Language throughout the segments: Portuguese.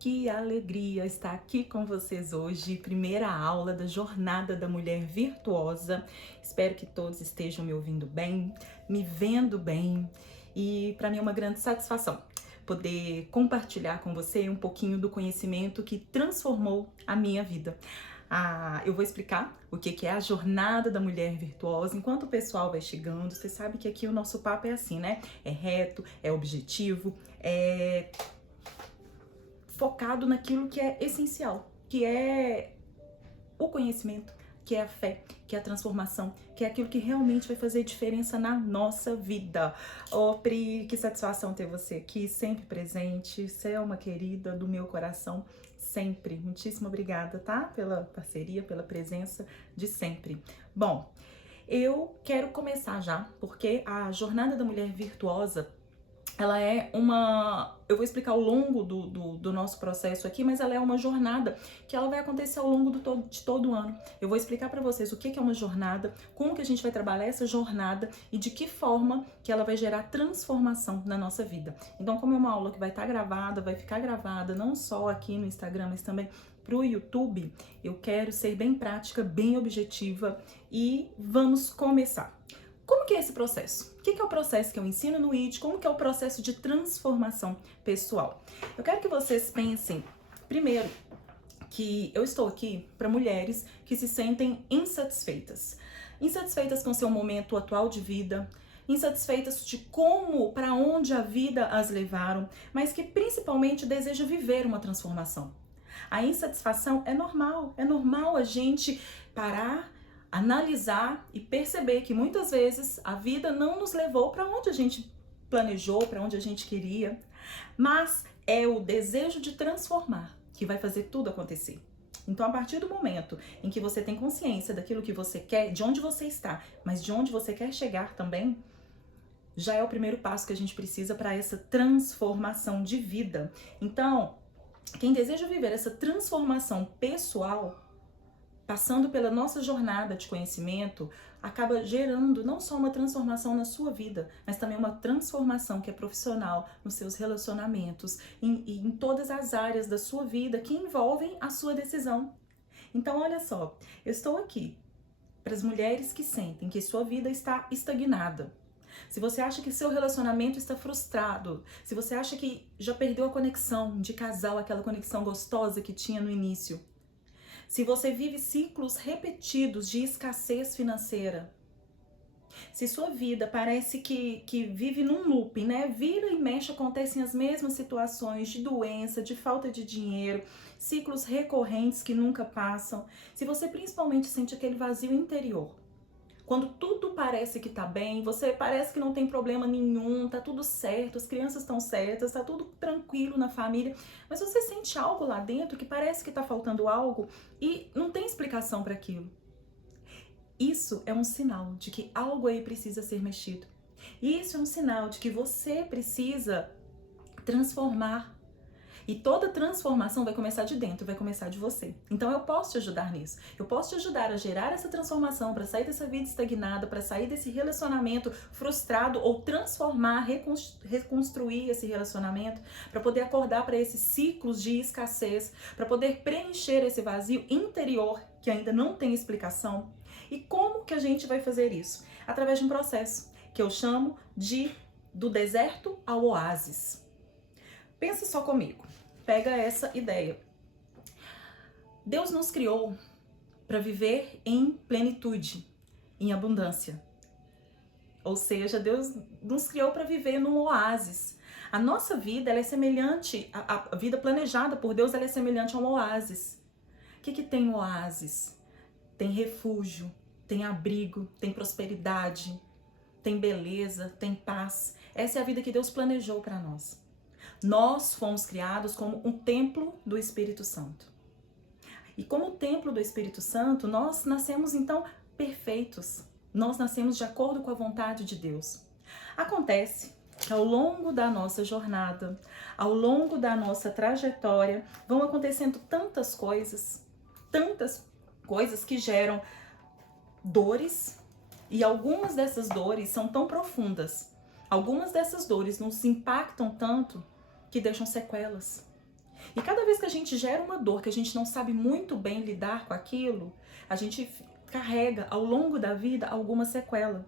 Que alegria estar aqui com vocês hoje, primeira aula da Jornada da Mulher Virtuosa. Espero que todos estejam me ouvindo bem, me vendo bem, e para mim é uma grande satisfação poder compartilhar com você um pouquinho do conhecimento que transformou a minha vida. Eu vou explicar o que é a Jornada da Mulher Virtuosa. Enquanto o pessoal vai chegando, você sabe que aqui o nosso papo é assim, né? É reto, é objetivo, é focado naquilo que é essencial, que é o conhecimento, que é a fé, que é a transformação, que é aquilo que realmente vai fazer diferença na nossa vida. Ô, Pri, que satisfação ter você aqui, sempre presente. Você é uma querida do meu coração, sempre. Muitíssimo obrigada, tá? Pela parceria, pela presença de sempre. Bom, eu quero começar já, porque a Jornada da Mulher Virtuosa, ela é uma... Eu vou explicar ao longo do nosso processo aqui, mas ela é uma jornada que ela vai acontecer ao longo de todo o ano. Eu vou explicar para vocês o que é uma jornada, como que a gente vai trabalhar essa jornada e de que forma que ela vai gerar transformação na nossa vida. Então, como é uma aula que vai estar gravada, vai ficar gravada não só aqui no Instagram, mas também pro YouTube, eu quero ser bem prática, bem objetiva e vamos começar. Como que é esse processo? O que é o processo que eu ensino no IT? Como que é o processo de transformação pessoal? Eu quero que vocês pensem, primeiro, que eu estou aqui para mulheres que se sentem insatisfeitas. Insatisfeitas com seu momento atual de vida, insatisfeitas de como, para onde a vida as levaram, mas que principalmente desejam viver uma transformação. A insatisfação é normal a gente parar, analisar e perceber que muitas vezes a vida não nos levou para onde a gente planejou, para onde a gente queria, mas é o desejo de transformar que vai fazer tudo acontecer. Então, a partir do momento em que você tem consciência daquilo que você quer, de onde você está, mas de onde você quer chegar também, já é o primeiro passo que a gente precisa para essa transformação de vida. Então, quem deseja viver essa transformação pessoal, passando pela nossa jornada de conhecimento, acaba gerando não só uma transformação na sua vida, mas também uma transformação que é profissional nos seus relacionamentos, em todas as áreas da sua vida que envolvem a sua decisão. Então, olha só, eu estou aqui para as mulheres que sentem que sua vida está estagnada. Se você acha que seu relacionamento está frustrado, se você acha que já perdeu a conexão de casal, aquela conexão gostosa que tinha no início, se você vive ciclos repetidos de escassez financeira, se sua vida parece que vive num loop, né? Vira e mexe, acontecem as mesmas situações de doença, de falta de dinheiro, ciclos recorrentes que nunca passam, se você principalmente sente aquele vazio interior, quando tudo parece que tá bem, você parece que não tem problema nenhum, tá tudo certo, as crianças estão certas, tá tudo tranquilo na família, mas você sente algo lá dentro que parece que tá faltando algo e não tem explicação para aquilo. Isso é um sinal de que algo aí precisa ser mexido. Isso é um sinal de que você precisa transformar. E toda transformação vai começar de dentro, vai começar de você. Então eu posso te ajudar nisso. Eu posso te ajudar a gerar essa transformação, para sair dessa vida estagnada, para sair desse relacionamento frustrado ou transformar, reconstruir esse relacionamento, para poder acordar para esses ciclos de escassez, para poder preencher esse vazio interior que ainda não tem explicação. E como que a gente vai fazer isso? Através de um processo que eu chamo de do deserto ao oásis. Pensa só comigo, pega essa ideia. Deus nos criou para viver em plenitude, em abundância. Ou seja, Deus nos criou para viver num oásis. A nossa vida, ela é semelhante, a vida planejada por Deus, ela é semelhante a um oásis. O que tem no oásis? Tem refúgio, tem abrigo, tem prosperidade, tem beleza, tem paz. Essa é a vida que Deus planejou para nós. Nós fomos criados como um templo do Espírito Santo. E como templo do Espírito Santo, nós nascemos então perfeitos. Nós nascemos de acordo com a vontade de Deus. Acontece que ao longo da nossa jornada, ao longo da nossa trajetória, vão acontecendo tantas coisas que geram dores, e algumas dessas dores são tão profundas, algumas dessas dores nos impactam tanto que deixam sequelas. E cada vez que a gente gera uma dor que a gente não sabe muito bem lidar com aquilo, a gente carrega ao longo da vida alguma sequela.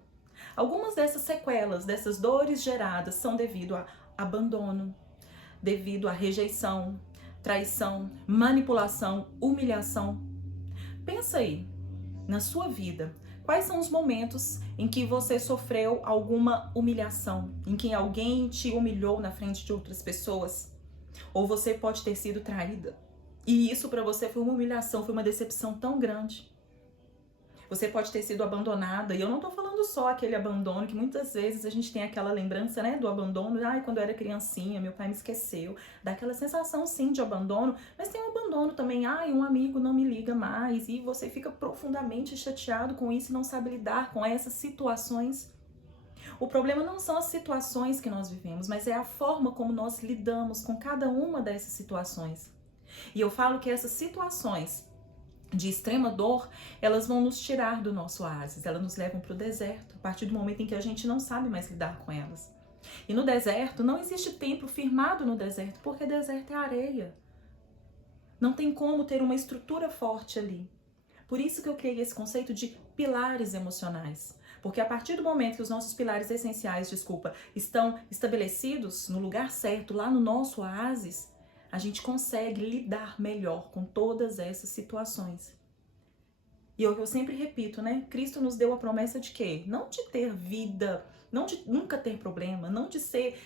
Algumas dessas sequelas, dessas dores geradas, são devido a abandono, devido a rejeição, traição, manipulação, humilhação. Pensa aí, na sua vida, quais são os momentos em que você sofreu alguma humilhação, em que alguém te humilhou na frente de outras pessoas? Ou você pode ter sido traída. E isso para você foi uma humilhação, foi uma decepção tão grande. Você pode ter sido abandonada, e eu não tô falando só aquele abandono, que muitas vezes a gente tem aquela lembrança, né, do abandono, ai, quando eu era criancinha, meu pai me esqueceu, dá aquela sensação sim de abandono, mas tem um abandono também, ai, um amigo não me liga mais, e você fica profundamente chateado com isso e não sabe lidar com essas situações. O problema não são as situações que nós vivemos, mas é a forma como nós lidamos com cada uma dessas situações. E eu falo que essas situações de extrema dor, elas vão nos tirar do nosso oásis, elas nos levam para o deserto, a partir do momento em que a gente não sabe mais lidar com elas. E no deserto, não existe templo firmado no deserto, porque deserto é areia. Não tem como ter uma estrutura forte ali. Por isso que eu criei esse conceito de pilares emocionais. Porque a partir do momento que os nossos pilares essenciais, estão estabelecidos no lugar certo, lá no nosso oásis, a gente consegue lidar melhor com todas essas situações. E é o que eu sempre repito, né? Cristo nos deu a promessa de quê? Não de ter vida, não de nunca ter problema, não de ser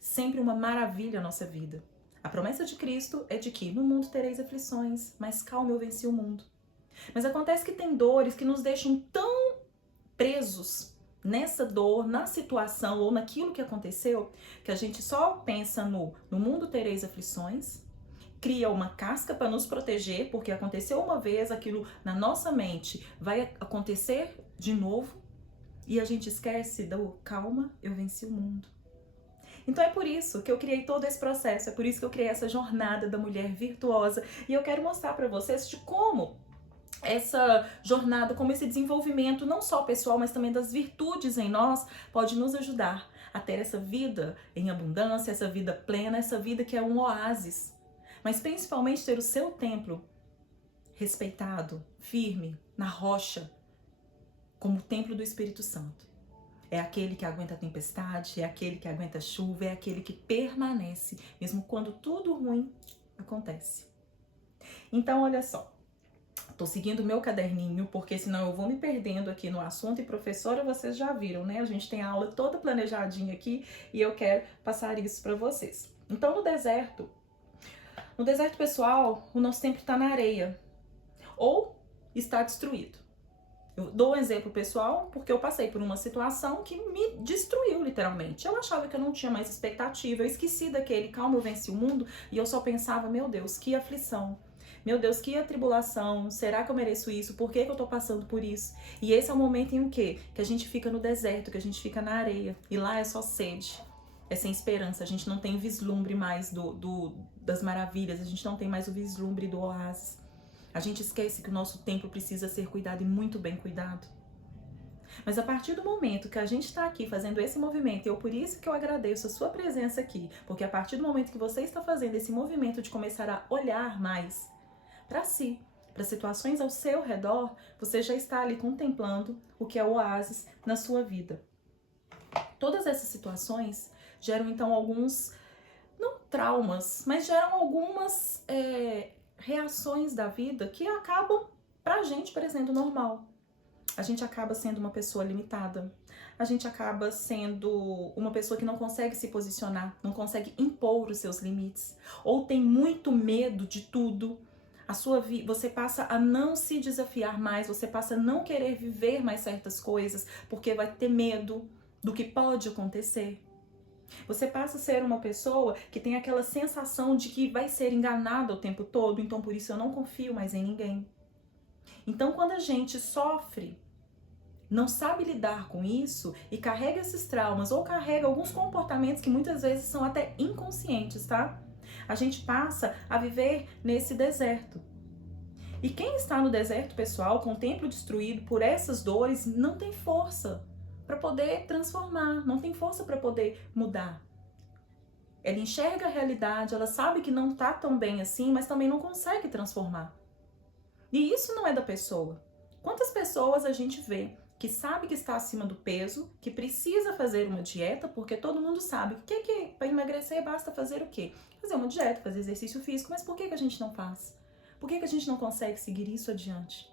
sempre uma maravilha a nossa vida. A promessa de Cristo é de que no mundo tereis aflições, mas calma, eu venci o mundo. Mas acontece que tem dores que nos deixam tão presos nessa dor, na situação ou naquilo que aconteceu, que a gente só pensa no mundo tereis aflições, cria uma casca para nos proteger, porque aconteceu uma vez, aquilo na nossa mente vai acontecer de novo, e a gente esquece do calma, eu venci o mundo. Então é por isso que eu criei todo esse processo, é por isso que eu criei essa jornada da mulher virtuosa, e eu quero mostrar para vocês de como essa jornada, como esse desenvolvimento, não só pessoal, mas também das virtudes em nós, pode nos ajudar a ter essa vida em abundância, essa vida plena, essa vida que é um oásis. Mas principalmente ter o seu templo respeitado, firme, na rocha, como o templo do Espírito Santo. É aquele que aguenta a tempestade, é aquele que aguenta a chuva, é aquele que permanece, mesmo quando tudo ruim acontece. Então, olha só. Tô seguindo o meu caderninho, porque senão eu vou me perdendo aqui no assunto. E professora, vocês já viram, né? A gente tem a aula toda planejadinha aqui e eu quero passar isso para vocês. Então, no deserto pessoal, o nosso tempo está na areia ou está destruído. Eu dou um exemplo pessoal porque eu passei por uma situação que me destruiu, literalmente. Eu achava que eu não tinha mais expectativa, eu esqueci daquele calma, eu venci o mundo, e eu só pensava, meu Deus, que aflição. Meu Deus, que atribulação, será que eu mereço isso? Por que eu tô passando por isso? E esse é o momento em que a gente fica no deserto, que a gente fica na areia. E lá é só sede, é sem esperança. A gente não tem vislumbre mais das maravilhas, a gente não tem mais o vislumbre do oásis. A gente esquece que o nosso templo precisa ser cuidado e muito bem cuidado. Mas a partir do momento que a gente está aqui fazendo esse movimento, e por isso que eu agradeço a sua presença aqui, porque a partir do momento que você está fazendo esse movimento de começar a olhar mais para si, para situações ao seu redor, você já está ali contemplando o que é o oásis na sua vida. Todas essas situações geram então alguns, não traumas, mas geram algumas reações da vida que acabam pra gente parecendo normal. A gente acaba sendo uma pessoa limitada, a gente acaba sendo uma pessoa que não consegue se posicionar, não consegue impor os seus limites, ou tem muito medo de tudo. Você passa a não se desafiar mais, você passa a não querer viver mais certas coisas, porque vai ter medo do que pode acontecer. Você passa a ser uma pessoa que tem aquela sensação de que vai ser enganada o tempo todo, então por isso eu não confio mais em ninguém. Então quando a gente sofre, não sabe lidar com isso e carrega esses traumas ou carrega alguns comportamentos que muitas vezes são até inconscientes, tá? A gente passa a viver nesse deserto. E quem está no deserto, pessoal, com o templo destruído por essas dores, não tem força para poder transformar, não tem força para poder mudar. Ela enxerga a realidade, ela sabe que não tá tão bem assim, mas também não consegue transformar. E isso não é da pessoa. Quantas pessoas a gente vê que sabe que está acima do peso, que precisa fazer uma dieta, porque todo mundo sabe que para emagrecer basta fazer o quê? Fazer uma dieta, fazer exercício físico, mas por que a gente não faz? Por que a gente não consegue seguir isso adiante?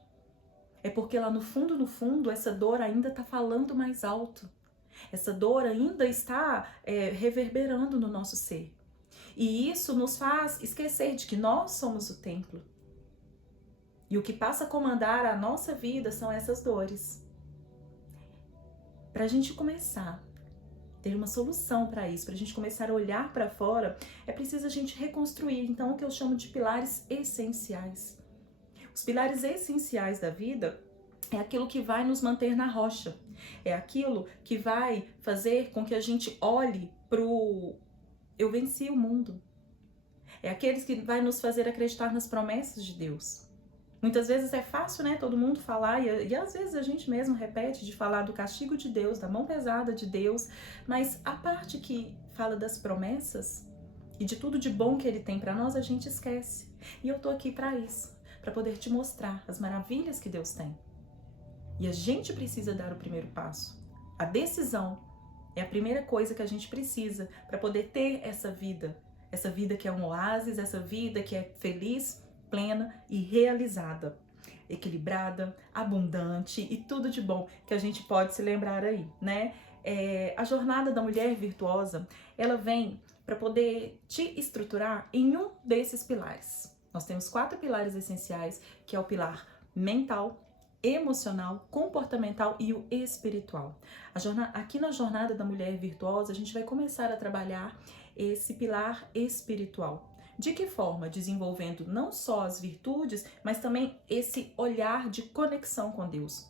É porque lá no fundo, essa dor ainda está falando mais alto. Essa dor ainda está reverberando no nosso ser. E isso nos faz esquecer de que nós somos o templo. E o que passa a comandar a nossa vida são essas dores. Para a gente começar a ter uma solução para isso, para a gente começar a olhar para fora, é preciso a gente reconstruir, então, o que eu chamo de pilares essenciais. Os pilares essenciais da vida é aquilo que vai nos manter na rocha. É aquilo que vai fazer com que a gente olhe pro eu venci o mundo. É aqueles que vai nos fazer acreditar nas promessas de Deus. Muitas vezes é fácil, né, todo mundo falar, e às vezes a gente mesmo repete de falar do castigo de Deus, da mão pesada de Deus, mas a parte que fala das promessas e de tudo de bom que Ele tem para nós, a gente esquece. E eu tô aqui para isso, para poder te mostrar as maravilhas que Deus tem. E a gente precisa dar o primeiro passo. A decisão é a primeira coisa que a gente precisa para poder ter essa vida que é um oásis, essa vida que é feliz, plena e realizada, equilibrada, abundante e tudo de bom que a gente pode se lembrar aí, né? A jornada da mulher virtuosa, ela vem para poder te estruturar em um desses pilares. Nós temos 4 pilares essenciais, que é o pilar mental, emocional, comportamental e o espiritual. Aqui na jornada da mulher virtuosa, a gente vai começar a trabalhar esse pilar espiritual. De que forma? Desenvolvendo não só as virtudes, mas também esse olhar de conexão com Deus.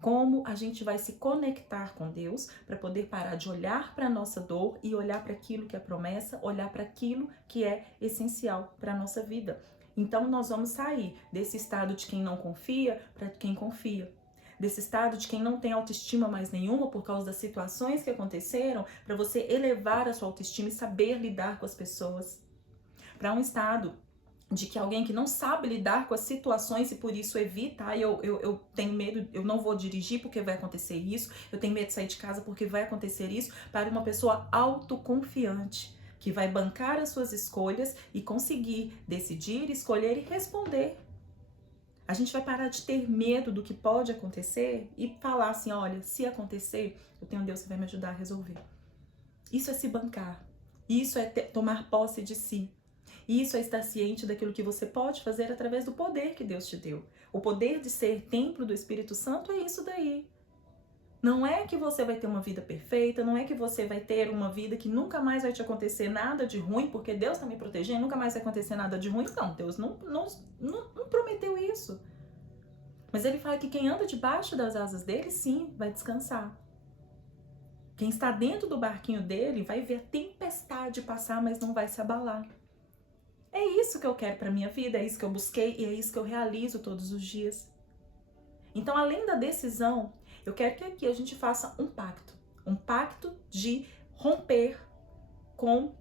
Como a gente vai se conectar com Deus para poder parar de olhar para a nossa dor e olhar para aquilo que é promessa, olhar para aquilo que é essencial para a nossa vida. Então nós vamos sair desse estado de quem não confia para quem confia. Desse estado de quem não tem autoestima mais nenhuma por causa das situações que aconteceram, para você elevar a sua autoestima e saber lidar com as pessoas. Para um estado de que alguém que não sabe lidar com as situações e por isso evita, eu tenho medo, eu não vou dirigir porque vai acontecer isso, eu tenho medo de sair de casa porque vai acontecer isso, para uma pessoa autoconfiante, que vai bancar as suas escolhas e conseguir decidir, escolher e responder. A gente vai parar de ter medo do que pode acontecer e falar assim, olha, se acontecer, eu tenho Deus que vai me ajudar a resolver. Isso é se bancar, isso é tomar posse de si. Isso é estar ciente daquilo que você pode fazer através do poder que Deus te deu. O poder de ser templo do Espírito Santo é isso daí. Não é que você vai ter uma vida perfeita, não é que você vai ter uma vida que nunca mais vai te acontecer nada de ruim, porque Deus está me protegendo, nunca mais vai acontecer nada de ruim. Não, Deus não prometeu isso. Mas Ele fala que quem anda debaixo das asas dele, sim, vai descansar. Quem está dentro do barquinho dele vai ver a tempestade passar, mas não vai se abalar. É isso que eu quero para minha vida, é isso que eu busquei e é isso que eu realizo todos os dias. Então, além da decisão, eu quero que aqui a gente faça um pacto de romper com,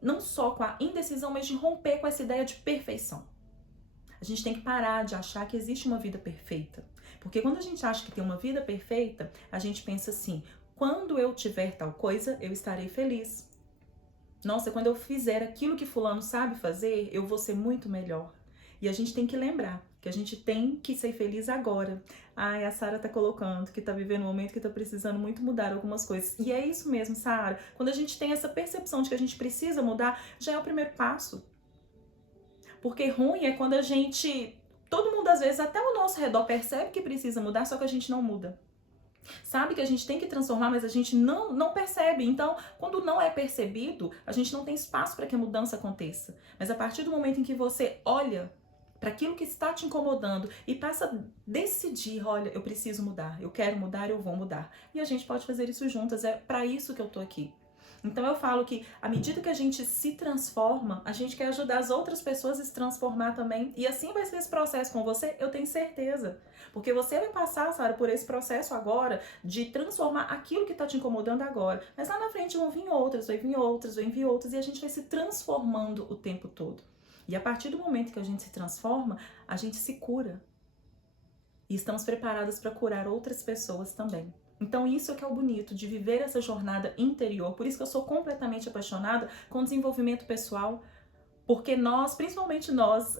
não só com a indecisão, mas de romper com essa ideia de perfeição. A gente tem que parar de achar que existe uma vida perfeita. Porque quando a gente acha que tem uma vida perfeita, a gente pensa assim, quando eu tiver tal coisa, eu estarei feliz. Nossa, quando eu fizer aquilo que fulano sabe fazer, eu vou ser muito melhor. E a gente tem que lembrar que a gente tem que ser feliz agora. Ai, a Sara tá colocando que tá vivendo um momento que tá precisando muito mudar algumas coisas. E é isso mesmo, Sara. Quando a gente tem essa percepção de que a gente precisa mudar, já é o primeiro passo. Porque ruim é quando a gente... Todo mundo, às vezes, até o nosso redor percebe que precisa mudar, só que a gente não muda. Sabe que a gente tem que transformar, mas a gente não percebe. Então, quando não é percebido, a gente não tem espaço para que a mudança aconteça. Mas a partir do momento em que você olha para aquilo que está te incomodando e passa a decidir, olha, eu preciso mudar, eu quero mudar, eu vou mudar. E a gente pode fazer isso juntas, é para isso que eu tô aqui. Então eu falo que à medida que a gente se transforma, a gente quer ajudar as outras pessoas a se transformar também. E assim vai ser esse processo com você, eu tenho certeza. Porque você vai passar, Sara, por esse processo agora de transformar aquilo que está te incomodando agora. Mas lá na frente vão vir outras, vai vir outras, vai vir outras, e a gente vai se transformando o tempo todo. E a partir do momento que a gente se transforma, a gente se cura. E estamos preparadas para curar outras pessoas também. Então isso é que é o bonito, de viver essa jornada interior. Por isso que eu sou completamente apaixonada com o desenvolvimento pessoal, porque nós, principalmente nós,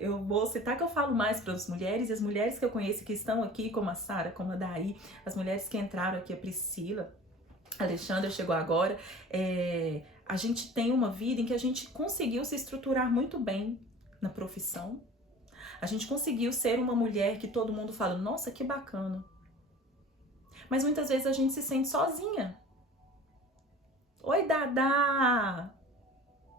eu vou citar que eu falo mais para as mulheres, e as mulheres que eu conheço que estão aqui, como a Sara, como a Daí, as mulheres que entraram aqui, a Priscila, a Alexandra chegou agora, a gente tem uma vida em que a gente conseguiu se estruturar muito bem na profissão, a gente conseguiu ser uma mulher que todo mundo fala, nossa, que bacana. Mas muitas vezes a gente se sente sozinha. Oi, Dada!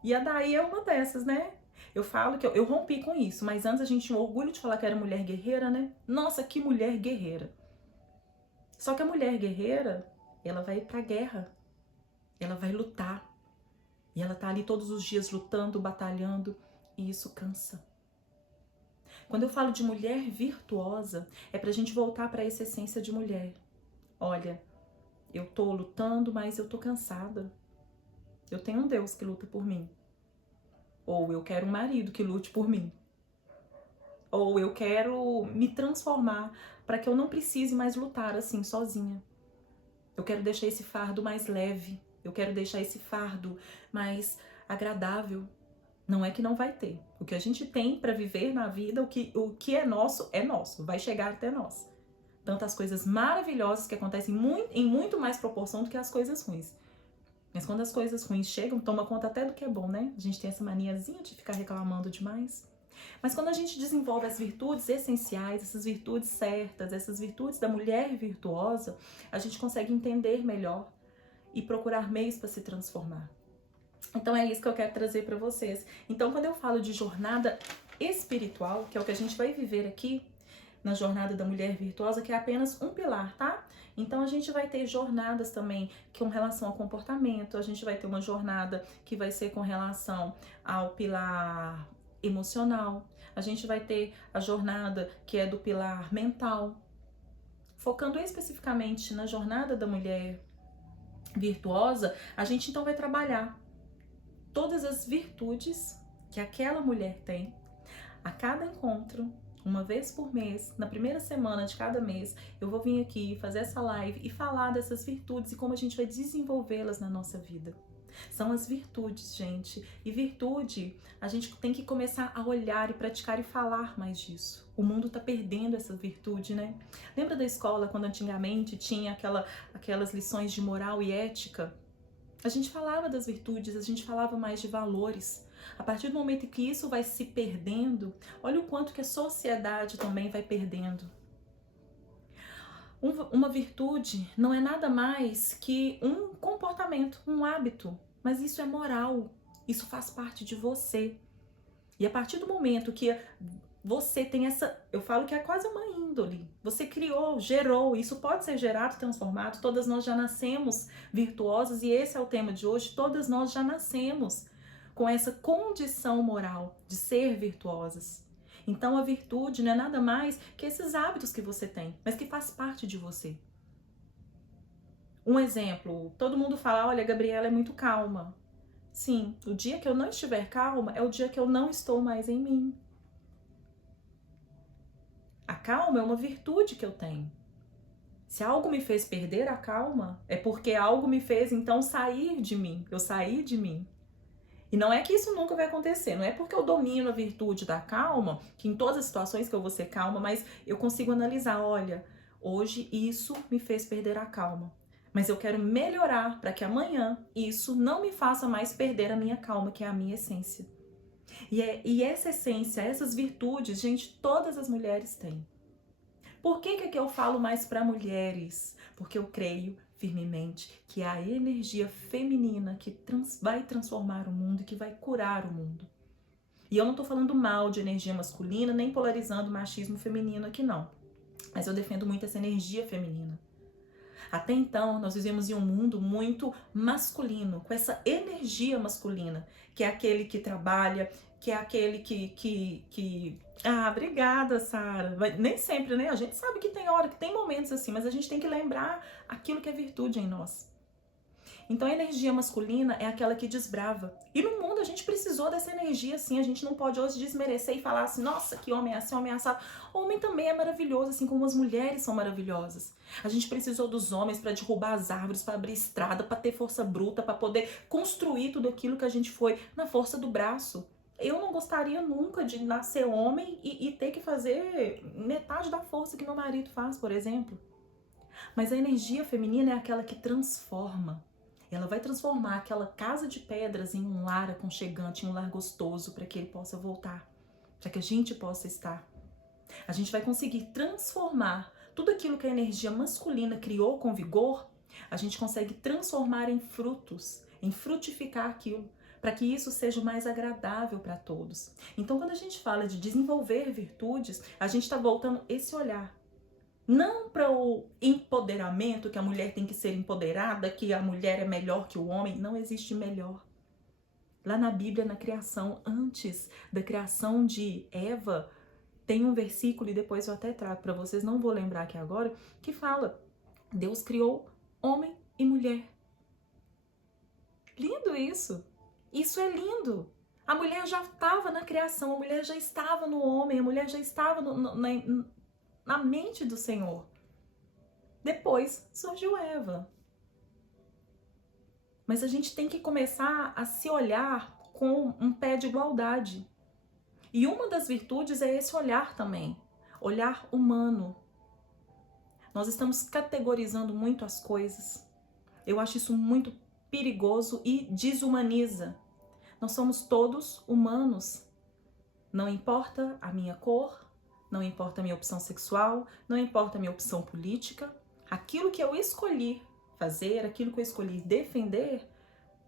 E a Daí é uma dessas, né? Eu falo que eu rompi com isso, mas antes a gente tinha orgulho de falar que era mulher guerreira, né? Nossa, que mulher guerreira! Só que a mulher guerreira, ela vai pra guerra, ela vai lutar. E ela tá ali todos os dias lutando, batalhando, e isso cansa. Quando eu falo de mulher virtuosa, é pra gente voltar pra essa essência de mulher. Olha, eu tô lutando, mas eu tô cansada. Eu tenho um Deus que luta por mim. Ou eu quero um marido que lute por mim. Ou eu quero me transformar para que eu não precise mais lutar assim sozinha. Eu quero deixar esse fardo mais leve. Eu quero deixar esse fardo mais agradável. Não é que não vai ter. O que a gente tem para viver na vida, o que é nosso, vai chegar até nós. Tantas coisas maravilhosas que acontecem em muito mais proporção do que as coisas ruins. Mas quando as coisas ruins chegam, toma conta até do que é bom, né? A gente tem essa maniazinha de ficar reclamando demais. Mas quando a gente desenvolve as virtudes essenciais, essas virtudes certas, essas virtudes da mulher virtuosa, a gente consegue entender melhor e procurar meios para se transformar. Então é isso que eu quero trazer para vocês. Então quando eu falo de jornada espiritual, que é o que a gente vai viver aqui na jornada da mulher virtuosa, que é apenas um pilar, tá? Então a gente vai ter jornadas também com relação ao comportamento, a gente vai ter uma jornada que vai ser com relação ao pilar emocional, a gente vai ter a jornada que é do pilar mental. Focando especificamente na jornada da mulher virtuosa, a gente então vai trabalhar todas as virtudes que aquela mulher tem a cada encontro. Uma vez por mês, na primeira semana de cada mês, eu vou vir aqui fazer essa live e falar dessas virtudes e como a gente vai desenvolvê-las na nossa vida. São as virtudes, gente. E virtude, a gente tem que começar a olhar e praticar e falar mais disso. O mundo tá perdendo essa virtude, né? Lembra da escola quando antigamente tinha aquelas lições de moral e ética? A gente falava das virtudes, a gente falava mais de valores. A partir do momento que isso vai se perdendo, olha o quanto que a sociedade também vai perdendo. Uma virtude não é nada mais que um comportamento, um hábito, mas isso é moral, isso faz parte de você. E a partir do momento que você tem essa, eu falo que é quase uma índole, você criou, gerou, isso pode ser gerado, transformado, todas nós já nascemos virtuosas e esse é o tema de hoje, todas nós já nascemos com essa condição moral de ser virtuosas. Então a virtude não é nada mais que esses hábitos que você tem, mas que faz parte de você. Um exemplo, todo mundo fala, olha, a Gabriela é muito calma. Sim, o dia que eu não estiver calma é o dia que eu não estou mais em mim. A calma é uma virtude que eu tenho. Se algo me fez perder a calma, é porque algo me fez então sair de mim. Eu saí de mim. E não é que isso nunca vai acontecer, não é porque eu domino a virtude da calma, que em todas as situações que eu vou ser calma, mas eu consigo analisar, olha, hoje isso me fez perder a calma. Mas eu quero melhorar para que amanhã isso não me faça mais perder a minha calma, que é a minha essência. E essa essência, essas virtudes, gente, todas as mulheres têm. Por que eu falo mais para mulheres? Porque eu creio firmemente que é a energia feminina que vai transformar o mundo e que vai curar o mundo. E eu não tô falando mal de energia masculina, nem polarizando o machismo feminino aqui não. Mas eu defendo muito essa energia feminina. Até então, nós vivemos em um mundo muito masculino, com essa energia masculina, que é aquele que trabalha, que é aquele que... Ah, obrigada, Sara. Nem sempre, né? A gente sabe que tem hora, que tem momentos assim, mas a gente tem que lembrar aquilo que é virtude em nós. Então a energia masculina é aquela que desbrava. E no mundo a gente precisou dessa energia assim, a gente não pode hoje desmerecer e falar assim, nossa, que homem é assim, homem é assado. O homem também é maravilhoso, assim como as mulheres são maravilhosas. A gente precisou dos homens para derrubar as árvores, para abrir estrada, para ter força bruta, para poder construir tudo aquilo que a gente foi na força do braço. Eu não gostaria nunca de nascer homem e ter que fazer metade da força que meu marido faz, por exemplo. Mas a energia feminina é aquela que transforma. Ela vai transformar aquela casa de pedras em um lar aconchegante, em um lar gostoso, para que ele possa voltar, para que a gente possa estar. A gente vai conseguir transformar tudo aquilo que a energia masculina criou com vigor, a gente consegue transformar em frutos, em frutificar aquilo, para que isso seja mais agradável para todos. Então, quando a gente fala de desenvolver virtudes, a gente está voltando esse olhar. Não para o empoderamento, que a mulher tem que ser empoderada, que a mulher é melhor que o homem. Não existe melhor. Lá na Bíblia, na criação, antes da criação de Eva, tem um versículo, e depois eu até trago para vocês, não vou lembrar aqui agora, que fala: Deus criou homem e mulher. Lindo isso! Isso é lindo! A mulher já estava na criação, a mulher já estava no homem, a mulher já estava na mente do Senhor. Depois surgiu Eva. Mas a gente tem que começar a se olhar com um pé de igualdade. E uma das virtudes é esse olhar também, olhar humano. Nós estamos categorizando muito as coisas. Eu acho isso muito perigoso e desumaniza. Nós somos todos humanos. Não importa a minha cor, não importa a minha opção sexual, não importa a minha opção política. Aquilo que eu escolhi fazer, aquilo que eu escolhi defender,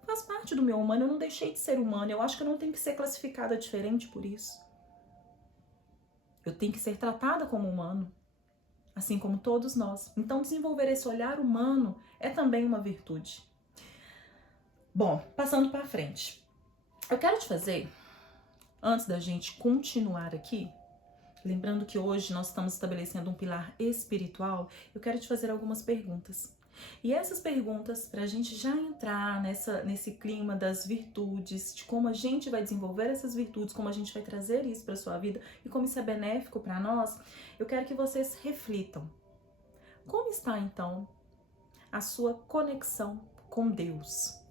faz parte do meu humano. Eu não deixei de ser humano. Eu acho que eu não tenho que ser classificada diferente por isso. Eu tenho que ser tratada como humano, assim como todos nós. Então, desenvolver esse olhar humano é também uma virtude. Bom, passando para frente. Eu quero te fazer, antes da gente continuar aqui, lembrando que hoje nós estamos estabelecendo um pilar espiritual, eu quero te fazer algumas perguntas. E essas perguntas, para a gente já entrar nesse clima das virtudes, de como a gente vai desenvolver essas virtudes, como a gente vai trazer isso para a sua vida e como isso é benéfico para nós, eu quero que vocês reflitam. Como está, então, a sua conexão com Deus?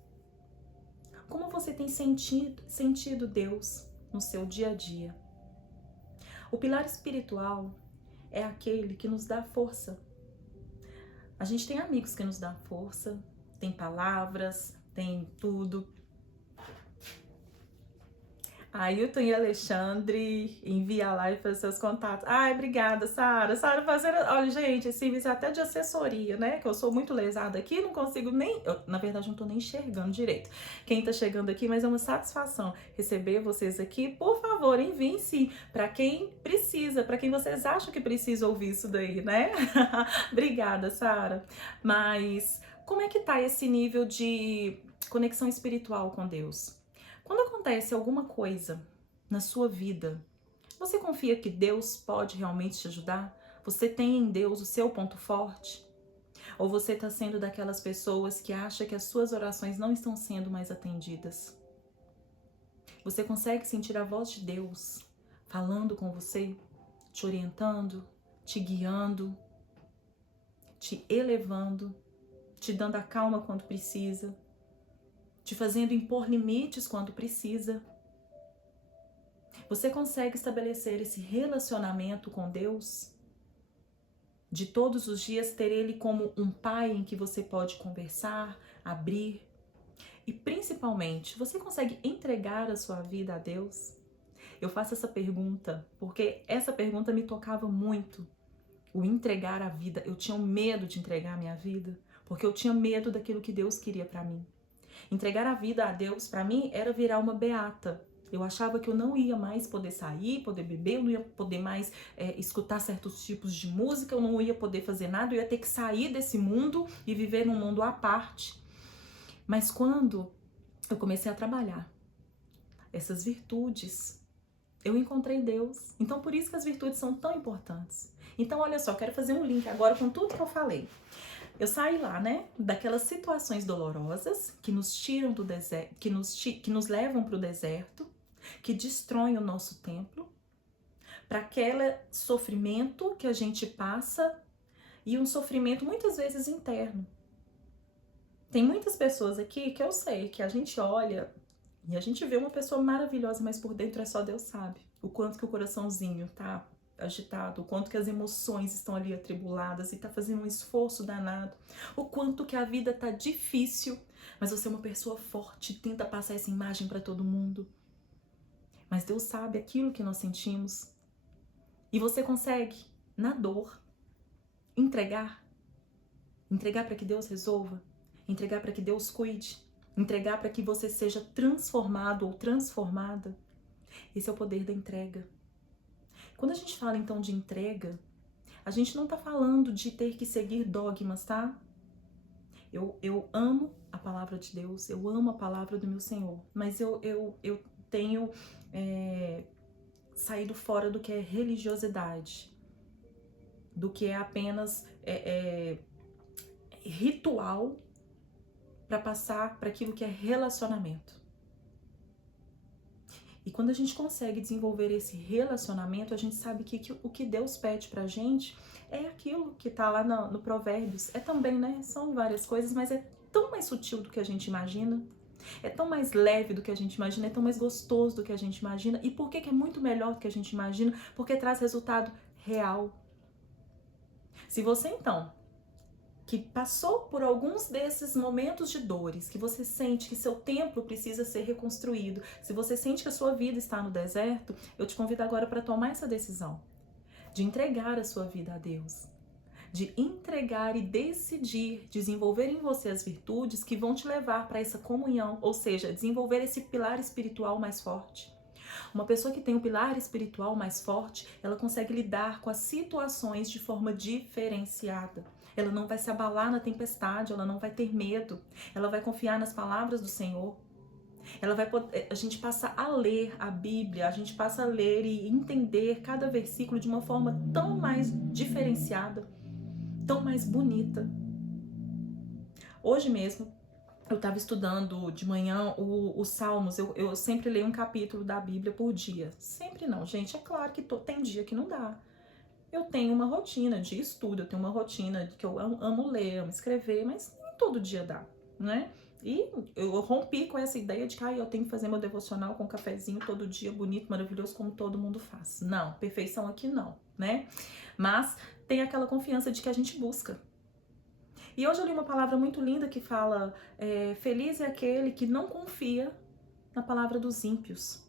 Como você tem sentido Deus no seu dia a dia? O pilar espiritual é aquele que nos dá força. A gente tem amigos que nos dão força, tem palavras, tem tudo. Ailton e Alexandre, envia a live para os seus contatos. Ai, obrigada, Sara. Sara fazendo... Olha, gente, esse serviço é até de assessoria, né? Que eu sou muito lesada aqui, não consigo nem... na verdade, não tô nem enxergando direito quem tá chegando aqui, mas é uma satisfação receber vocês aqui. Por favor, enviem sim para quem precisa, para quem vocês acham que precisa ouvir isso daí, né? Obrigada, Sara. Mas como é que tá esse nível de conexão espiritual com Deus? Quando acontece alguma coisa na sua vida, você confia que Deus pode realmente te ajudar? Você tem em Deus o seu ponto forte? Ou você está sendo daquelas pessoas que acham que as suas orações não estão sendo mais atendidas? Você consegue sentir a voz de Deus falando com você, te orientando, te guiando, te elevando, te dando a calma quando precisa, te fazendo impor limites quando precisa? Você consegue estabelecer esse relacionamento com Deus? De todos os dias ter Ele como um pai em que você pode conversar, abrir? E principalmente, você consegue entregar a sua vida a Deus? Eu faço essa pergunta porque essa pergunta me tocava muito. O entregar a vida. Eu tinha medo de entregar a minha vida porque eu tinha medo daquilo que Deus queria para mim. Entregar a vida a Deus, para mim, era virar uma beata. Eu achava que eu não ia mais poder sair, poder beber, eu não ia poder mais escutar certos tipos de música, eu não ia poder fazer nada, eu ia ter que sair desse mundo e viver num mundo à parte. Mas quando eu comecei a trabalhar essas virtudes, eu encontrei Deus. Então, por isso que as virtudes são tão importantes. Então, olha só, quero fazer um link agora com tudo que eu falei. Eu saí lá, né, daquelas situações dolorosas que nos tiram do deserto, que nos levam para o deserto, que destroem o nosso templo, para aquele sofrimento que a gente passa e um sofrimento muitas vezes interno. Tem muitas pessoas aqui que eu sei que a gente olha e a gente vê uma pessoa maravilhosa, mas por dentro é só Deus sabe o quanto que o coraçãozinho tá agitado, o quanto que as emoções estão ali atribuladas e tá fazendo um esforço danado, o quanto que a vida tá difícil, mas você é uma pessoa forte, tenta passar essa imagem para todo mundo. Mas Deus sabe aquilo que nós sentimos. E você consegue, na dor, entregar para que Deus resolva, entregar para que Deus cuide, entregar para que você seja transformado ou transformada. Esse é o poder da entrega. Quando a gente fala então de entrega, a gente não tá falando de ter que seguir dogmas, tá? Eu amo a palavra de Deus, eu amo a palavra do meu Senhor, mas eu tenho saído fora do que é religiosidade, do que é apenas ritual para passar para aquilo que é relacionamento. E quando a gente consegue desenvolver esse relacionamento, a gente sabe que o que Deus pede pra gente é aquilo que tá lá no Provérbios. É também, né? São várias coisas, mas é tão mais sutil do que a gente imagina. É tão mais leve do que a gente imagina, é tão mais gostoso do que a gente imagina. E por que é muito melhor do que a gente imagina? Porque traz resultado real. Se você, então, que passou por alguns desses momentos de dores, que você sente que seu templo precisa ser reconstruído, se você sente que a sua vida está no deserto, eu te convido agora para tomar essa decisão, de entregar a sua vida a Deus, de entregar e decidir desenvolver em você as virtudes que vão te levar para essa comunhão, ou seja, desenvolver esse pilar espiritual mais forte. Uma pessoa que tem um pilar espiritual mais forte, ela consegue lidar com as situações de forma diferenciada. Ela não vai se abalar na tempestade, ela não vai ter medo, ela vai confiar nas palavras do Senhor. A gente passa a ler a Bíblia, a gente passa a ler e entender cada versículo de uma forma tão mais diferenciada, tão mais bonita. Hoje mesmo, eu estava estudando de manhã os Salmos, eu sempre leio um capítulo da Bíblia por dia. Sempre não, gente, é claro que tem dia que não dá. Eu tenho uma rotina de estudo, eu tenho uma rotina que eu amo ler, amo escrever, mas nem todo dia dá, né? E eu rompi com essa ideia de que eu tenho que fazer meu devocional com um cafezinho todo dia, bonito, maravilhoso, como todo mundo faz. Não, perfeição aqui não, né? Mas tem aquela confiança de que a gente busca. E hoje eu li uma palavra muito linda que fala: feliz é aquele que não confia na palavra dos ímpios.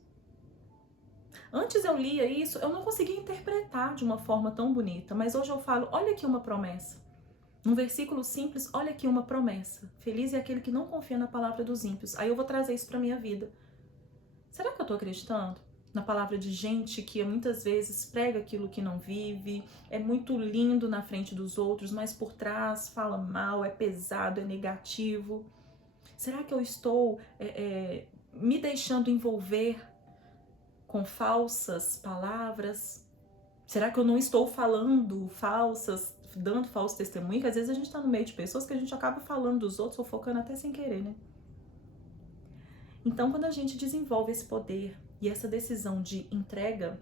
Antes eu lia isso, eu não conseguia interpretar de uma forma tão bonita, mas hoje eu falo, olha aqui uma promessa. Num versículo simples, olha aqui uma promessa. Feliz é aquele que não confia na palavra dos ímpios. Aí eu vou trazer isso pra minha vida. Será que eu tô acreditando na palavra de gente que muitas vezes prega aquilo que não vive, é muito lindo na frente dos outros, mas por trás fala mal, é pesado, é negativo? Será que eu estou me deixando envolver com falsas palavras? Será que eu não estou falando falsas, dando falso testemunho? Que às vezes a gente tá no meio de pessoas que a gente acaba falando dos outros, fofocando até sem querer, né? Então, quando a gente desenvolve esse poder e essa decisão de entrega,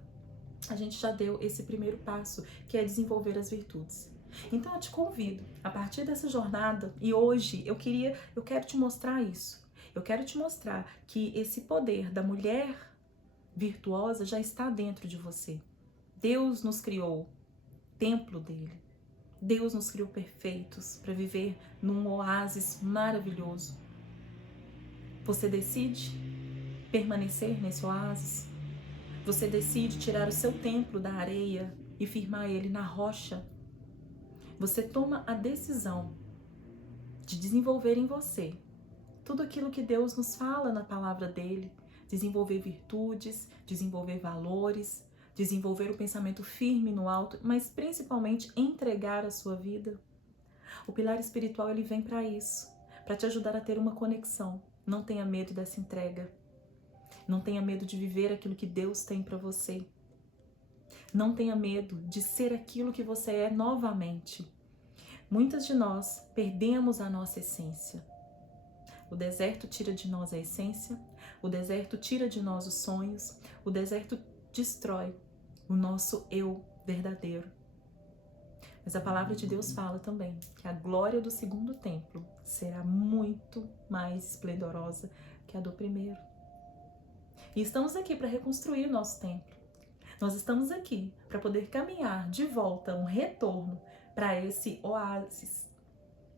a gente já deu esse primeiro passo, que é desenvolver as virtudes. Então, eu te convido, a partir dessa jornada, e hoje eu quero te mostrar isso. Eu quero te mostrar que esse poder da mulher virtuosa já está dentro de você. Deus nos criou, templo dele. Deus nos criou perfeitos para viver num oásis maravilhoso. Você decide permanecer nesse oásis? Você decide tirar o seu templo da areia e firmar ele na rocha? Você toma a decisão de desenvolver em você tudo aquilo que Deus nos fala na palavra dele, desenvolver virtudes, desenvolver valores, desenvolver o pensamento firme no alto, mas principalmente entregar a sua vida. O pilar espiritual, ele vem para isso, para te ajudar a ter uma conexão. Não tenha medo dessa entrega. Não tenha medo de viver aquilo que Deus tem para você. Não tenha medo de ser aquilo que você é novamente. Muitas de nós perdemos a nossa essência. O deserto tira de nós a essência, o deserto tira de nós os sonhos, o deserto destrói o nosso eu verdadeiro. Mas a palavra de Deus fala também que a glória do segundo templo será muito mais esplendorosa que a do primeiro. E estamos aqui para reconstruir o nosso templo. Nós estamos aqui para poder caminhar de volta, um retorno para esse oásis,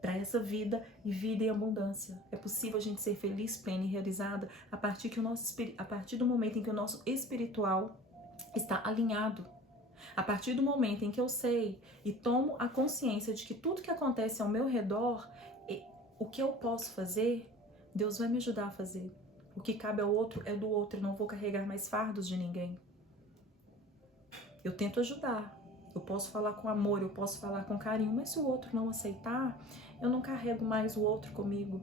para essa vida e vida em abundância. É possível a gente ser feliz, plena e realizada a partir do momento em que o nosso espiritual está alinhado. A partir do momento em que eu sei e tomo a consciência de que tudo que acontece ao meu redor, o que eu posso fazer, Deus vai me ajudar a fazer. O que cabe ao outro é do outro, eu não vou carregar mais fardos de ninguém. Eu tento ajudar, eu posso falar com amor, eu posso falar com carinho, mas se o outro não aceitar, eu não carrego mais o outro comigo.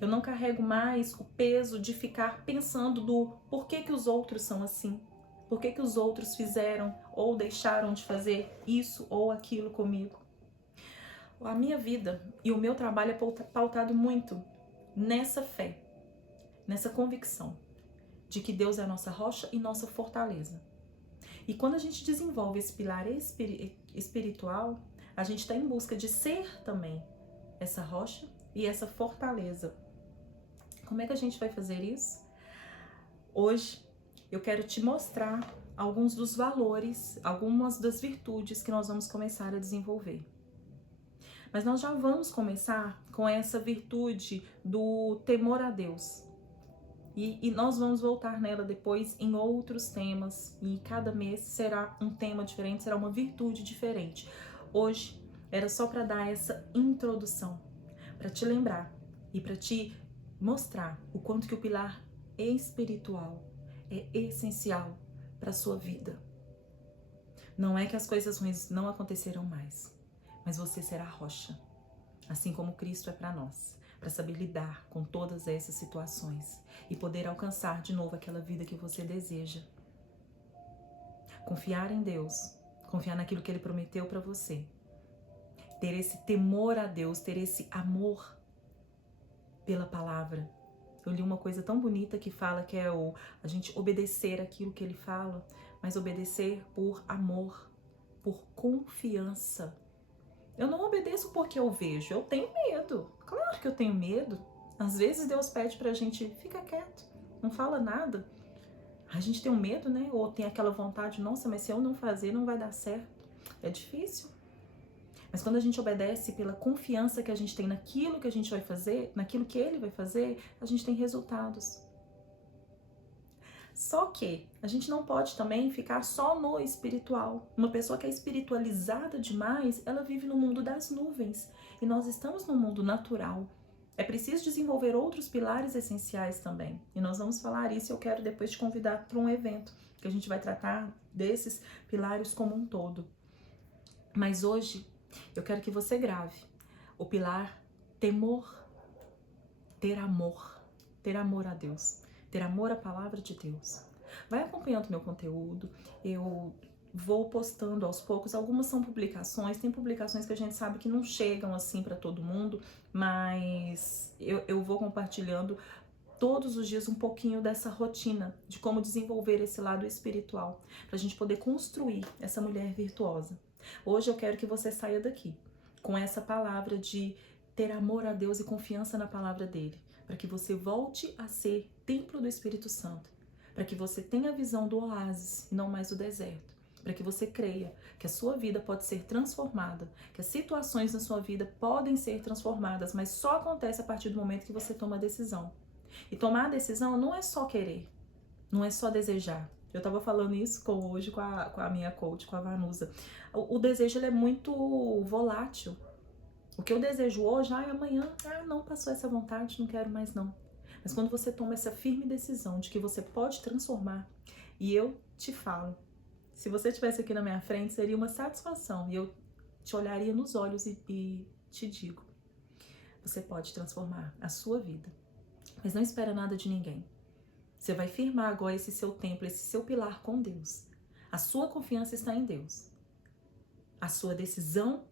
Eu não carrego mais o peso de ficar pensando do porquê que os outros são assim. Por que os outros fizeram ou deixaram de fazer isso ou aquilo comigo? A minha vida e o meu trabalho é pautado muito nessa fé, nessa convicção de que Deus é a nossa rocha e nossa fortaleza. E quando a gente desenvolve esse pilar espiritual, a gente está em busca de ser também essa rocha e essa fortaleza. Como é que a gente vai fazer isso? Hoje eu quero te mostrar alguns dos valores, algumas das virtudes que nós vamos começar a desenvolver. Mas nós já vamos começar com essa virtude do temor a Deus. E nós vamos voltar nela depois em outros temas. E cada mês será um tema diferente, será uma virtude diferente. Hoje era só para dar essa introdução, para te lembrar e para te mostrar o quanto que o pilar espiritual é essencial para a sua vida. Não é que as coisas ruins não acontecerão mais, mas você será rocha, assim como Cristo é para nós, para saber lidar com todas essas situações e poder alcançar de novo aquela vida que você deseja. Confiar em Deus, confiar naquilo que Ele prometeu para você, ter esse temor a Deus, ter esse amor pela palavra. Eu li uma coisa tão bonita que fala que é a gente obedecer aquilo que Ele fala, mas obedecer por amor, por confiança. Eu não obedeço porque eu vejo, eu tenho medo. Claro que eu tenho medo. Às vezes Deus pede pra gente, fica quieto, não fala nada. A gente tem um medo, né? Ou tem aquela vontade, nossa, mas se eu não fazer, não vai dar certo. É difícil. Mas quando a gente obedece pela confiança que a gente tem naquilo que a gente vai fazer, naquilo que Ele vai fazer, a gente tem resultados. Só que a gente não pode também ficar só no espiritual. Uma pessoa que é espiritualizada demais, ela vive no mundo das nuvens. E nós estamos no mundo natural. É preciso desenvolver outros pilares essenciais também. E nós vamos falar isso e eu quero depois te convidar para um evento que a gente vai tratar desses pilares como um todo. Mas hoje eu quero que você grave o pilar temor, ter amor a Deus. Ter amor à palavra de Deus. Vai acompanhando meu conteúdo, eu vou postando aos poucos, algumas são publicações, tem publicações que a gente sabe que não chegam assim para todo mundo, mas eu vou compartilhando todos os dias um pouquinho dessa rotina, de como desenvolver esse lado espiritual, para a gente poder construir essa mulher virtuosa. Hoje eu quero que você saia daqui com essa palavra de ter amor a Deus e confiança na palavra dele, para que você volte a ser templo do Espírito Santo, para que você tenha a visão do oásis e não mais do deserto, para que você creia que a sua vida pode ser transformada, que as situações na sua vida podem ser transformadas, mas só acontece a partir do momento que você toma a decisão. E tomar a decisão não é só querer, não é só desejar. Eu estava falando isso hoje com a minha coach, com a Vanusa. O desejo ele é muito volátil. O que eu desejo hoje, amanhã, não passou essa vontade, não quero mais não. Mas quando você toma essa firme decisão de que você pode transformar, e eu te falo, se você estivesse aqui na minha frente, seria uma satisfação, e eu te olharia nos olhos e te digo, você pode transformar a sua vida. Mas não espera nada de ninguém. Você vai firmar agora esse seu templo, esse seu pilar com Deus. A sua confiança está em Deus. A sua decisão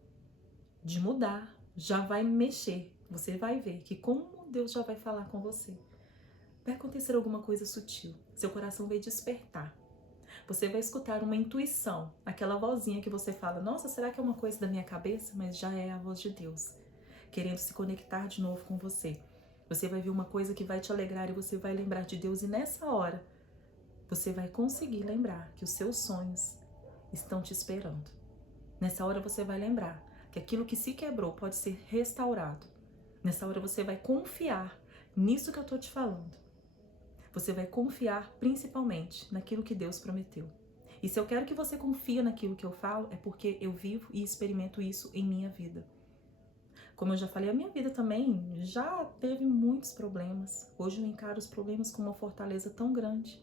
de mudar já vai mexer. Você vai ver que como Deus já vai falar com você. Vai acontecer alguma coisa sutil. Seu coração vai despertar. Você vai escutar uma intuição, aquela vozinha que você fala, nossa, será que é uma coisa da minha cabeça? Mas já é a voz de Deus, querendo se conectar de novo com você. Você vai ver uma coisa que vai te alegrar e você vai lembrar de Deus. E nessa hora, você vai conseguir lembrar que os seus sonhos estão te esperando. Nessa hora você vai lembrar que aquilo que se quebrou pode ser restaurado. Nessa hora você vai confiar nisso que eu tô te falando. Você vai confiar principalmente naquilo que Deus prometeu. E se eu quero que você confie naquilo que eu falo, é porque eu vivo e experimento isso em minha vida. Como eu já falei, a minha vida também já teve muitos problemas. Hoje eu encaro os problemas com uma fortaleza tão grande.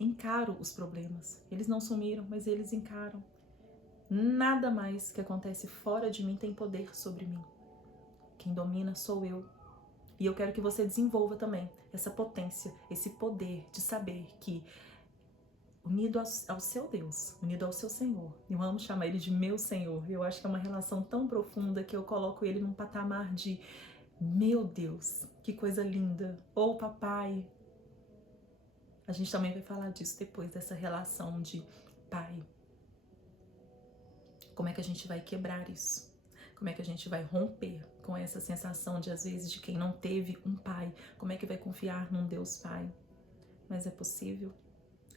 Encaro os problemas. Eles não sumiram, mas eles encaram. Nada mais que acontece fora de mim tem poder sobre mim. Quem domina sou eu. E eu quero que você desenvolva também essa potência, esse poder de saber que, unido ao seu Deus, unido ao seu Senhor, eu amo chamar Ele de meu Senhor. Eu acho que é uma relação tão profunda que eu coloco Ele num patamar de meu Deus, que coisa linda. Ou papai. A gente também vai falar disso depois, dessa relação de pai. Como é que a gente vai quebrar isso? Como é que a gente vai romper com essa sensação de, às vezes, de quem não teve um pai? Como é que vai confiar num Deus Pai? Mas é possível.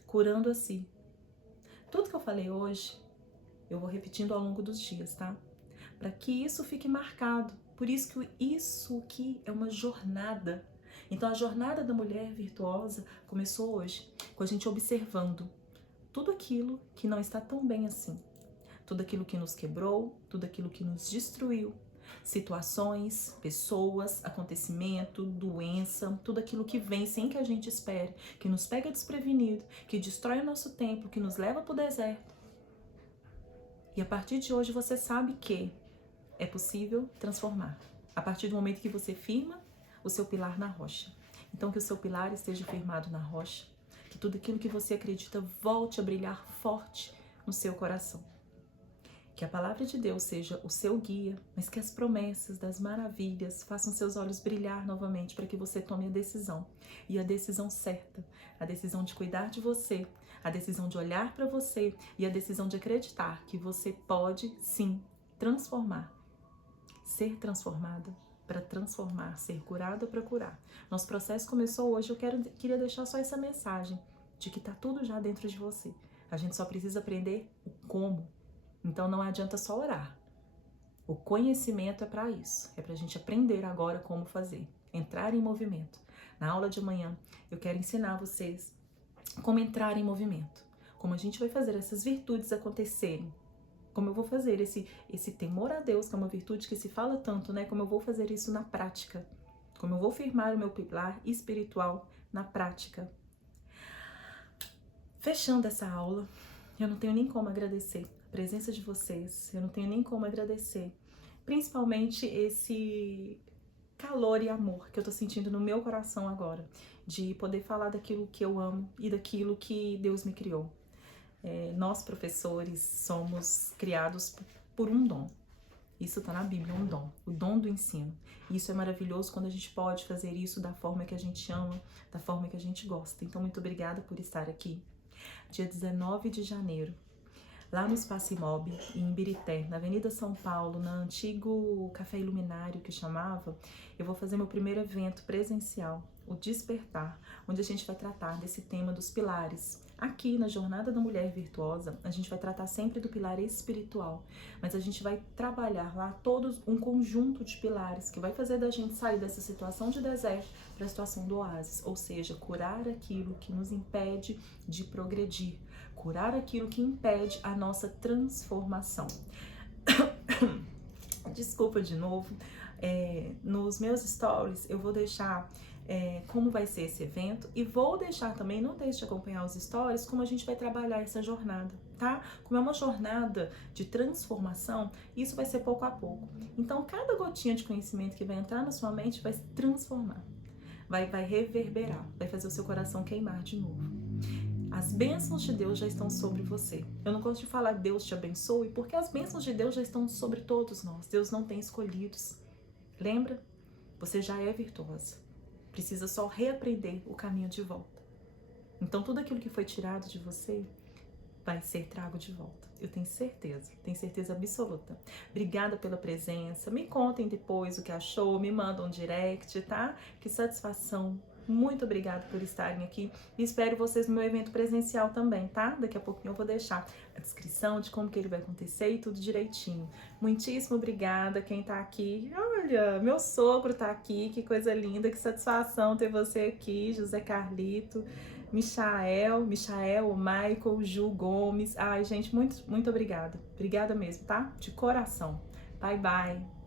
Curando assim. Tudo que eu falei hoje, eu vou repetindo ao longo dos dias, tá? Para que isso fique marcado. Por isso que isso aqui é uma jornada. Então a jornada da mulher virtuosa começou hoje, com a gente observando tudo aquilo que não está tão bem assim. Tudo aquilo que nos quebrou, tudo aquilo que nos destruiu, situações, pessoas, acontecimento, doença, tudo aquilo que vem sem que a gente espere, que nos pega desprevenido, que destrói o nosso tempo, que nos leva para o deserto. E a partir de hoje você sabe que é possível transformar. A partir do momento que você firma o seu pilar na rocha. Então que o seu pilar esteja firmado na rocha, que tudo aquilo que você acredita volte a brilhar forte no seu coração. Que a palavra de Deus seja o seu guia, mas que as promessas das maravilhas façam seus olhos brilhar novamente para que você tome a decisão. E a decisão certa, a decisão de cuidar de você, a decisão de olhar para você e a decisão de acreditar que você pode sim transformar. Ser transformada para transformar, ser curada para curar. Nosso processo começou hoje, queria deixar só essa mensagem de que tá tudo já dentro de você. A gente só precisa aprender o como. Então não adianta só orar. O conhecimento é para isso. É para a gente aprender agora como fazer. Entrar em movimento. Na aula de amanhã eu quero ensinar vocês como entrar em movimento. Como a gente vai fazer essas virtudes acontecerem. Como eu vou fazer esse temor a Deus, que é uma virtude que se fala tanto, né? Como eu vou fazer isso na prática. Como eu vou firmar o meu pilar espiritual na prática. Fechando essa aula, eu não tenho nem como agradecer a presença de vocês, eu não tenho nem como agradecer, principalmente esse calor e amor que eu tô sentindo no meu coração agora, de poder falar daquilo que eu amo e daquilo que Deus me criou. Nós, professores, somos criados por um dom. Isso tá na Bíblia, um dom, o dom do ensino. E isso é maravilhoso quando a gente pode fazer isso da forma que a gente ama, da forma que a gente gosta. Então, muito obrigada por estar aqui. Dia 19 de janeiro, lá no Espaço Imob, em Ibirité, na Avenida São Paulo, no antigo Café Iluminário que chamava, eu vou fazer meu primeiro evento presencial, o Despertar, onde a gente vai tratar desse tema dos pilares. Aqui na Jornada da Mulher Virtuosa, a gente vai tratar sempre do pilar espiritual, mas a gente vai trabalhar lá todos um conjunto de pilares que vai fazer da gente sair dessa situação de deserto para a situação do oásis, ou seja, curar aquilo que nos impede de progredir, curar aquilo que impede a nossa transformação. Desculpa de novo. Nos meus stories eu vou deixar como vai ser esse evento, e vou deixar também, não deixe de acompanhar os stories, como a gente vai trabalhar essa jornada, tá? Como é uma jornada de transformação, isso vai ser pouco a pouco. Então, cada gotinha de conhecimento que vai entrar na sua mente vai se transformar, vai reverberar, vai fazer o seu coração queimar de novo. As bênçãos de Deus já estão sobre você. Eu não gosto de falar Deus te abençoe, porque as bênçãos de Deus já estão sobre todos nós. Deus não tem escolhidos. Lembra? Você já é virtuosa. Precisa só reaprender o caminho de volta. Então tudo aquilo que foi tirado de você vai ser trago de volta. Eu tenho certeza absoluta. Obrigada pela presença. Me contem depois o que achou, me mandam um direct, tá? Que satisfação. Muito obrigada por estarem aqui. E espero vocês no meu evento presencial também, tá? Daqui a pouquinho eu vou deixar a descrição de como que ele vai acontecer e tudo direitinho. Muitíssimo obrigada quem tá aqui. Olha, meu sogro tá aqui, que coisa linda, que satisfação ter você aqui, José Carlito, Michael, Michael, Ju Gomes. Ai, gente, muito obrigada. Obrigada mesmo, tá? De coração. Bye, bye.